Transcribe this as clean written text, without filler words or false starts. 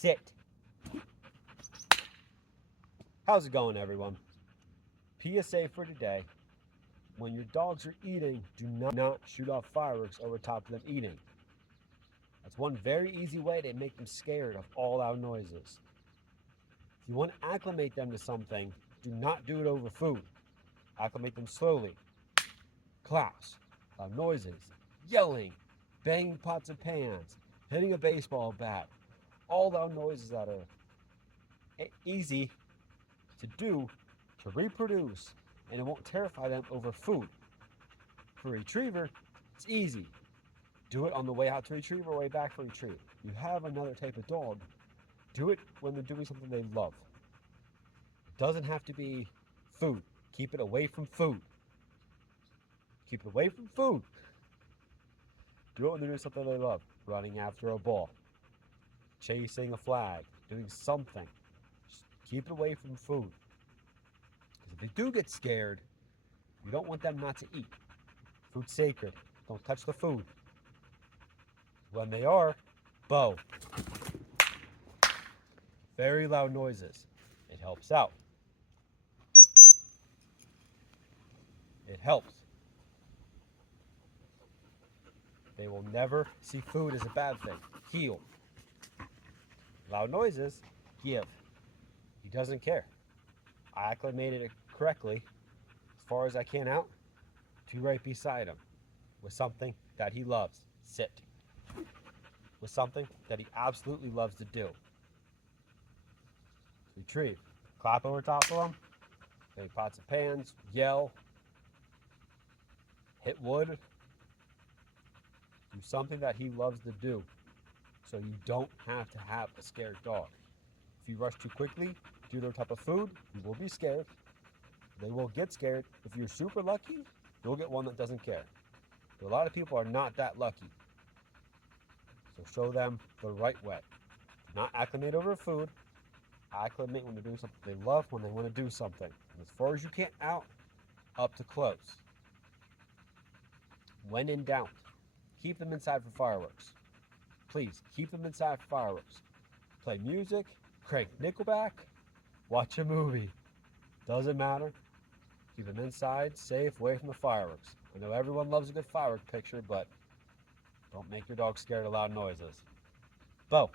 Sit. How's it going, everyone? PSA for today. When your dogs are eating, do not shoot off fireworks over top of them eating. That's one very easy way to make them scared of all loud noises. If you want to acclimate them to something, do not do it over food. Acclimate them slowly. Claps, loud noises, yelling, banging pots and pans, hitting a baseball bat. All loud noises that are easy to do to reproduce, and it won't terrify them over food. For a retriever, it's easy. Do it on the way out to retrieve or way back for retrieve. You have another type of dog, do it when they're doing something they love. It doesn't have to be food. Keep it away from food. Keep it away from food. Do it when they're doing something they love. Running after a ball, chasing a flag, doing something. Just keep it away from food. Because if they do get scared, you don't want them not to eat. Food's sacred. Don't touch the food. When they are, bow. Very loud noises. It helps out. It helps. They will never see food as a bad thing. Heal. Loud noises, give. He doesn't care. I acclimated it correctly, as far as I can out, to right beside him, with something that he loves. Sit. With something that he absolutely loves to do. Retrieve. Clap over top of him. Bang pots and pans. Yell. Hit wood. Do something that he loves to do, so you don't have to have a scared dog. If you rush too quickly, do their type of food, you will be scared. They will get scared. If you're super lucky, you'll get one that doesn't care. But a lot of people are not that lucky. So show them the right way. Not acclimate over food. Acclimate when they're doing something they love, when they want to do something. And as far as you can out, up to close. When in doubt, keep them inside for fireworks. Please, keep them inside for fireworks. Play music, crank Nickelback, watch a movie. Doesn't matter. Keep them inside, safe, away from the fireworks. I know everyone loves a good firework picture, but don't make your dog scared of loud noises. Bo.